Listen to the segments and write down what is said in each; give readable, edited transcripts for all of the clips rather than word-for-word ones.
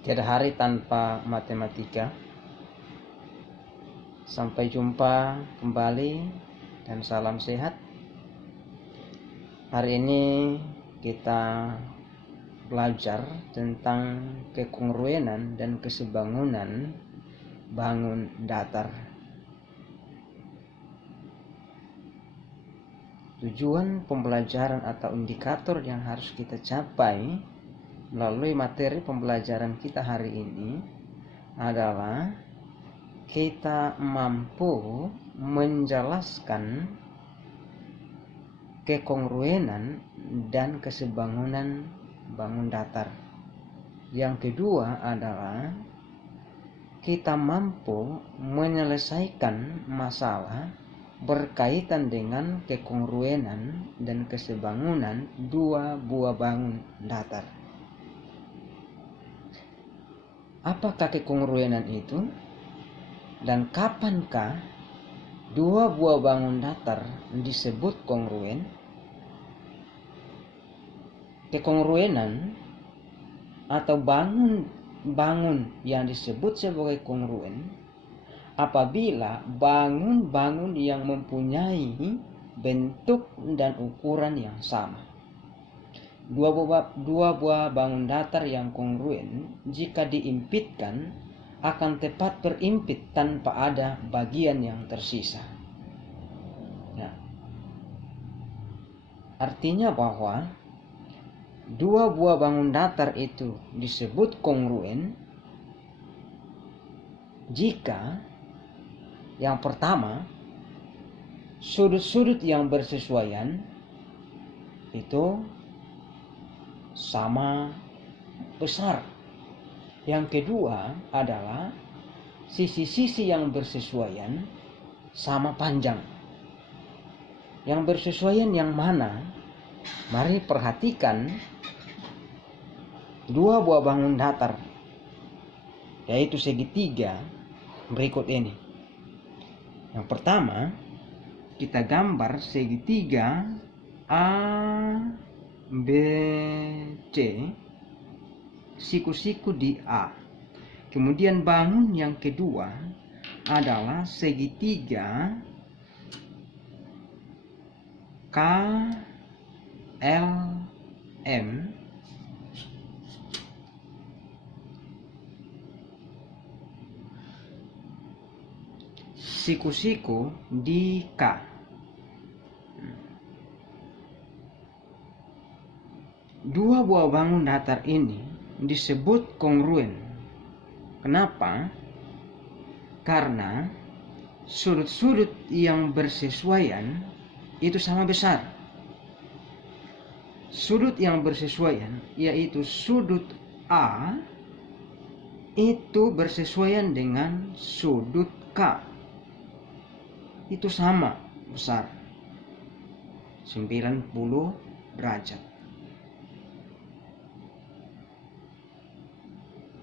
Tiada hari tanpa matematika. Sampai jumpa kembali dan salam sehat. Hari ini kita belajar tentang kekongruenan dan kesebangunan bangun datar. Tujuan pembelajaran atau indikator yang harus kita capai melalui materi pembelajaran kita hari ini adalah kita mampu menjelaskan kekongruenan dan kesebangunan bangun datar. Yang kedua adalah kita mampu menyelesaikan masalah berkaitan dengan kekongruenan dan kesebangunan dua buah bangun datar. Apakah kekongruenan itu? Dan kapankah dua buah bangun datar disebut kongruen? Kekongruenan atau bangun yang disebut sebagai kongruen apabila bangun-bangun yang mempunyai bentuk dan ukuran yang sama. Dua buah bangun datar yang kongruen jika diimpitkan akan tepat berimpit tanpa ada bagian yang tersisa. Nah, artinya bahwa dua buah bangun datar itu disebut kongruen jika yang pertama, sudut-sudut yang bersesuaian itu sama besar. Yang kedua adalah sisi-sisi yang bersesuaian sama panjang. Yang bersesuaian yang mana? Mari perhatikan dua buah bangun datar, yaitu segitiga berikut ini. Yang pertama, kita gambar segitiga ABC, siku-siku di A. Kemudian bangun yang kedua adalah segitiga KLM siku-siku di K. Dua buah bangun datar ini disebut kongruen. Kenapa? Karena sudut-sudut yang bersesuaian itu sama besar. Sudut yang bersesuaian yaitu sudut A itu bersesuaian dengan sudut K. Itu sama besar, 90 derajat.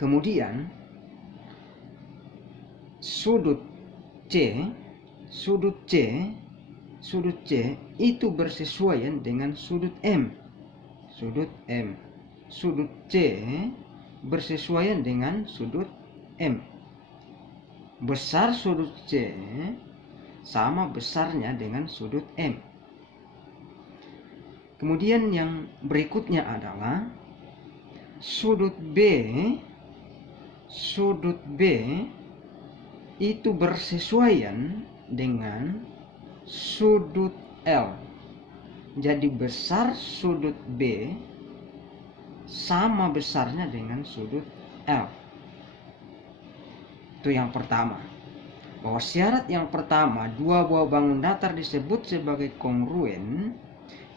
Kemudian sudut C itu bersesuaian dengan sudut M. Sudut C bersesuaian dengan sudut M. Besar sudut C sama besarnya dengan sudut M. Kemudian yang berikutnya adalah sudut B itu bersesuaian dengan sudut L. Jadi besar sudut B sama besarnya dengan sudut L. Itu yang pertama. Bahwa syarat yang pertama, dua buah bangun datar disebut sebagai kongruen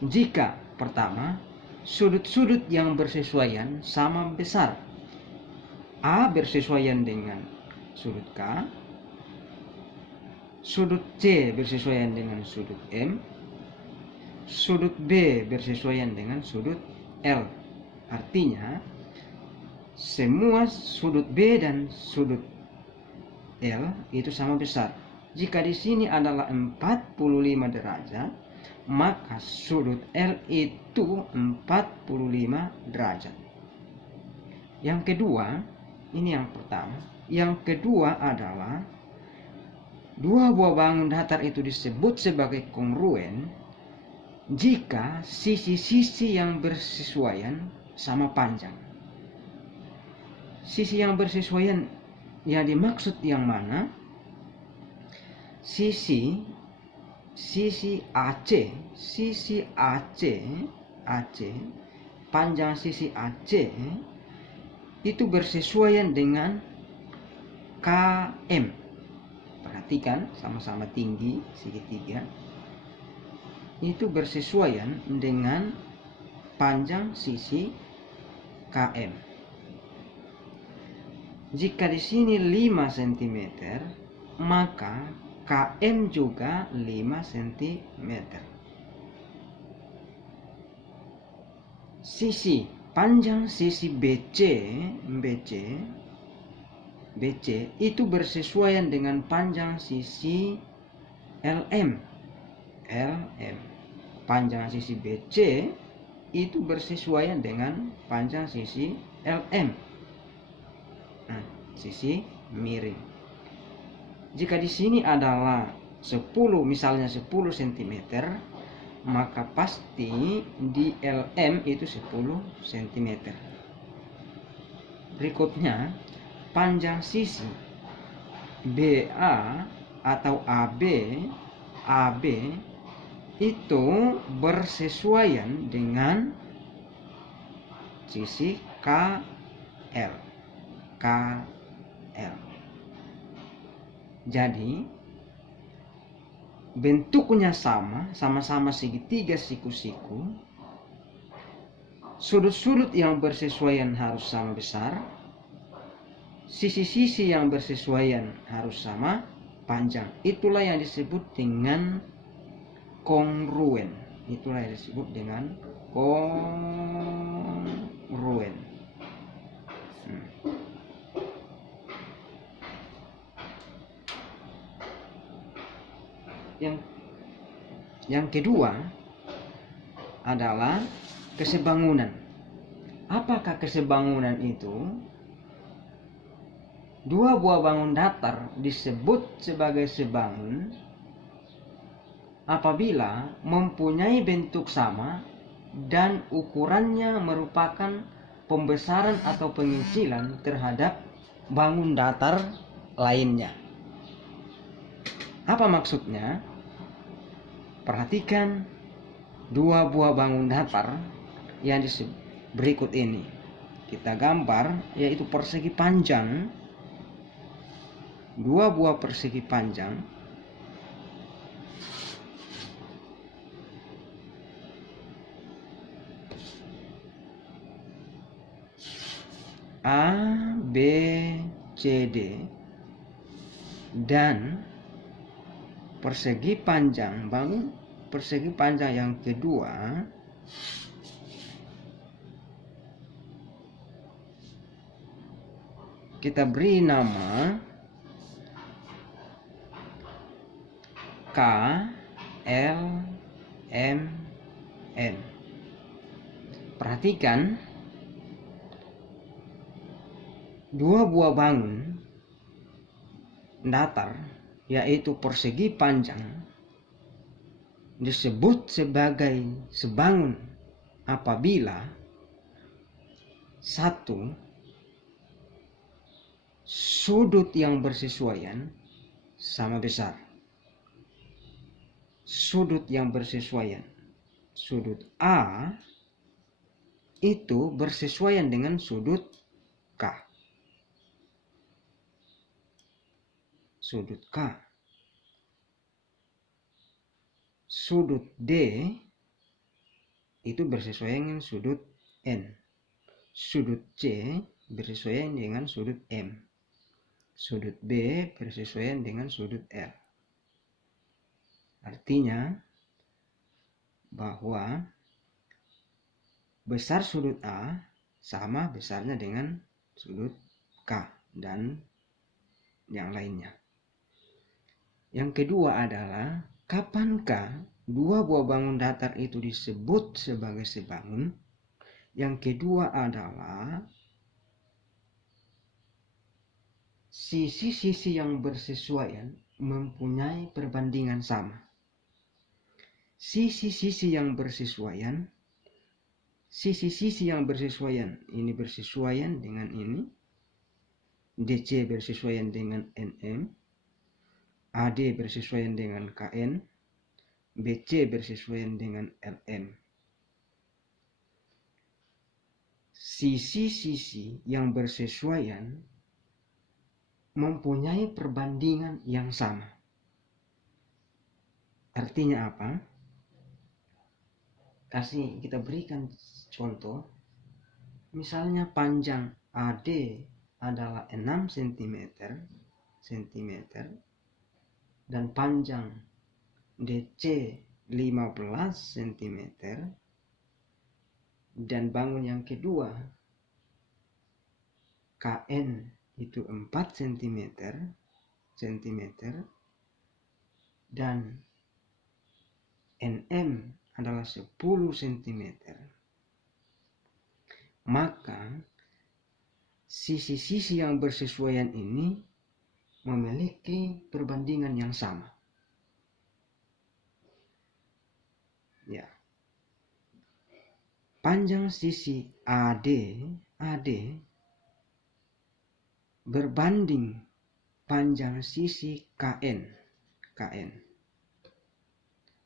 jika pertama, sudut-sudut yang bersesuaian sama besar. A bersesuaian dengan sudut K, sudut C bersesuaian dengan sudut M, sudut B bersesuaian dengan sudut L. Artinya semua sudut B dan sudut L itu sama besar. Jika di sini adalah 45 derajat, maka sudut L itu 45 derajat. Yang kedua, Ini yang pertama. Yang kedua adalah dua buah bangun datar itu disebut sebagai kongruen jika sisi-sisi yang bersesuaian sama panjang. Sisi yang bersesuaian yang dimaksud yang mana? Sisi AC, panjang sisi AC itu bersesuaian dengan KM. Perhatikan, sama-sama tinggi segitiga. Itu bersesuaian dengan panjang sisi KM. Jika di sini 5 cm, maka KM juga 5 cm. Sisi panjang sisi BC itu bersesuaian dengan panjang sisi LM. Panjang sisi BC itu bersesuaian dengan panjang sisi LM. Nah, sisi miring. Jika di sini adalah 10, misalnya 10 cm, maka pasti di LM itu 10 cm. Berikutnya, panjang sisi BA atau AB itu bersesuaian dengan sisi KL. Jadi bentuknya sama-sama segitiga siku-siku. Sudut-sudut yang bersesuaian harus sama besar. Sisi-sisi yang bersesuaian harus sama panjang. Itulah yang disebut dengan kongruen. Yang kedua adalah kesebangunan. Apakah kesebangunan itu? Dua buah bangun datar disebut sebagai sebangun apabila mempunyai bentuk sama dan ukurannya merupakan pembesaran atau pengecilan terhadap bangun datar lainnya. Apa maksudnya? Perhatikan dua buah bangun datar yang berikut ini. Kita gambar, yaitu persegi panjang. Dua buah persegi panjang A, B, C, D, dan persegi panjang yang kedua kita beri nama K, L, M, N. Perhatikan dua buah bangun datar, yaitu persegi panjang, disebut sebagai sebangun apabila satu, sudut yang bersesuaian sama besar. Sudut yang bersesuaian, sudut A itu bersesuaian dengan sudut K. Sudut K. Sudut D itu bersesuaian dengan sudut N. Sudut C bersesuaian dengan sudut M. Sudut B bersesuaian dengan sudut L. Artinya bahwa besar sudut A sama besarnya dengan sudut K dan yang lainnya. Yang kedua adalah kapankah dua buah bangun datar itu disebut sebagai sebangun? Yang kedua adalah sisi-sisi yang bersesuaian mempunyai perbandingan sama. Sisi-sisi yang bersesuaian, ini bersesuaian dengan ini, DC bersesuaian dengan NM, AD bersesuaian dengan KN, BC bersesuaian dengan LM. Sisi-sisi yang bersesuaian mempunyai perbandingan yang sama. Artinya apa? Kita berikan contoh. Misalnya panjang AD adalah 6 cm dan panjang DC 15 cm, dan bangun yang kedua KN itu 4 cm dan NM adalah 10 cm, maka sisi-sisi yang bersesuaian ini memiliki perbandingan yang sama. Ya. Panjang sisi AD berbanding panjang sisi KN.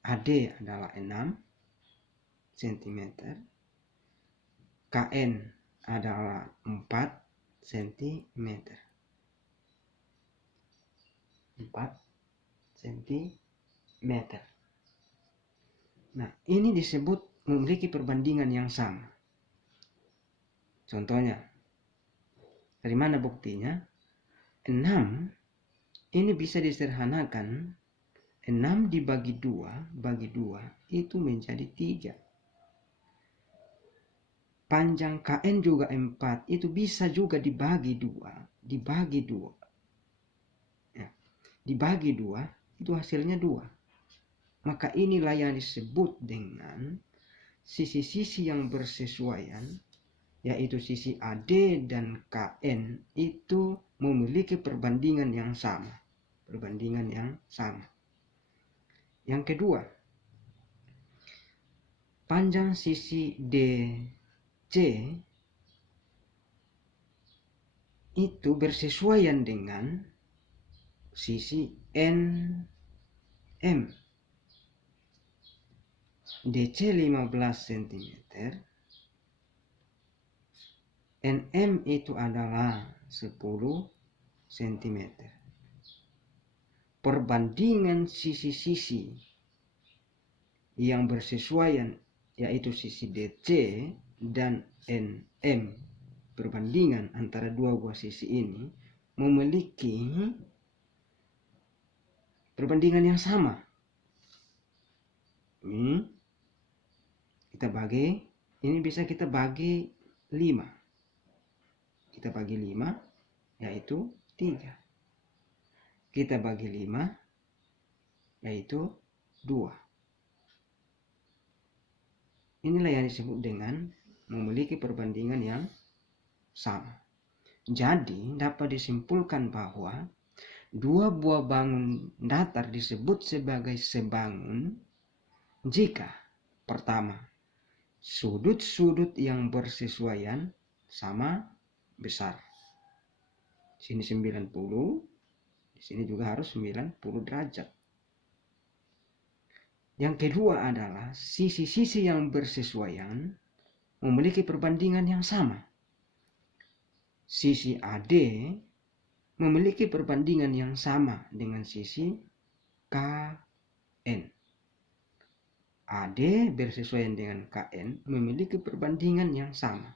AD adalah 6 cm, KN adalah 4 cm. 4 cm. Nah, ini disebut memiliki perbandingan yang sama. Contohnya, dari mana buktinya? 6 ini bisa disederhanakan. 6 dibagi 2 itu menjadi 3. Panjang KN juga 4 itu bisa juga dibagi 2. Ya. Dibagi 2 itu hasilnya 2. Maka inilah yang disebut dengan sisi-sisi yang bersesuaian, yaitu sisi AD dan KN itu memiliki perbandingan yang sama. Yang kedua, panjang sisi DC itu bersesuaian dengan sisi NM. DC 15 cm, NM itu adalah 10 cm. Perbandingan sisi-sisi yang bersesuaian, yaitu sisi DC dan NM, perbandingan antara dua buah sisi ini memiliki perbandingan yang sama. Ini bisa kita bagi 5. Kita bagi 5 yaitu 3. Kita bagi 5 yaitu 2. Inilah yang disebut dengan memiliki perbandingan yang sama. Jadi dapat disimpulkan bahwa dua buah bangun datar disebut sebagai sebangun jika pertama, sudut-sudut yang bersesuaian sama besar. Sini 90, di sini juga harus 90 derajat. Yang kedua adalah sisi-sisi yang bersesuaian memiliki perbandingan yang sama. Sisi AD memiliki perbandingan yang sama dengan sisi KN. AD bersesuaian dengan KN memiliki perbandingan yang sama.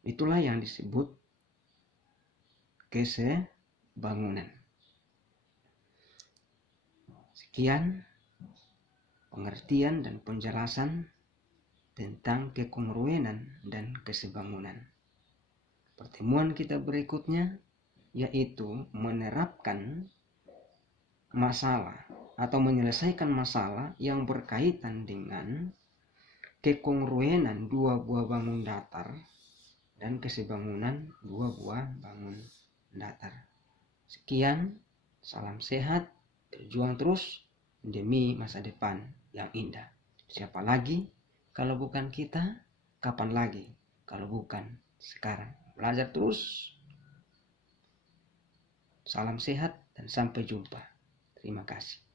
Itulah yang disebut kesebangunan. Sekian pengertian dan penjelasan tentang kekongruenan dan kesebangunan. Pertemuan kita berikutnya yaitu menerapkan masalah atau menyelesaikan masalah yang berkaitan dengan kekongruenan dua buah bangun datar dan kesebangunan buah-buah bangun datar. Sekian, salam sehat, berjuang terus demi masa depan yang indah. Siapa lagi kalau bukan kita? Kapan lagi kalau bukan sekarang? Belajar terus. Salam sehat dan sampai jumpa. Terima kasih.